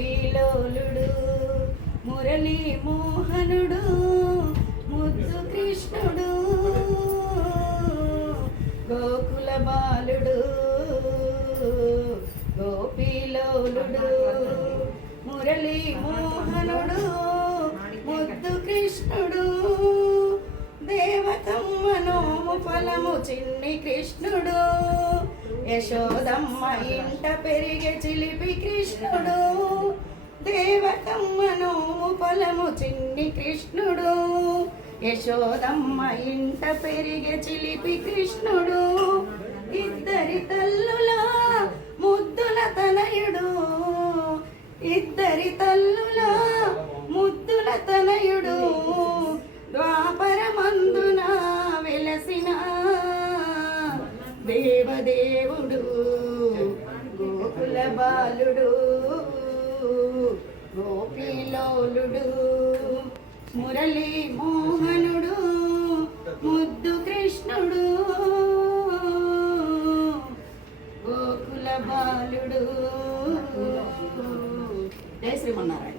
గోపీలోలుడు మురళీ మోహనుడు ముద్దు కృష్ణుడు గోకుల బాలుడు గోపీలోలుడు మురళీ మోహనుడు ముద్దు కృష్ణుడు దేవతమ్మ నోము ఫలము చిన్ని కృష్ణుడు యశోదమ్మ ఇంట పెరిగే చిలిపి కృష్ణుడు దేవతమ్మ నోము ఫలము చిన్ని కృష్ణుడు యశోదమ్మ ఇంట పెరిగే చిలిపి కృష్ణుడు ఇద్దరి తల్లుల ముద్దుల తనయుడు ఇద్దరి తల్లుల ముద్దుల తనయుడు ద్వాపరమందున వెలసిన దేవదేవుడు గోకుల బాలుడు గోపీలోలుడు మురళీ మోహనుడు ముద్దు కృష్ణుడు గోకుల బాలుడు. జై శ్రీమన్నారాయణ.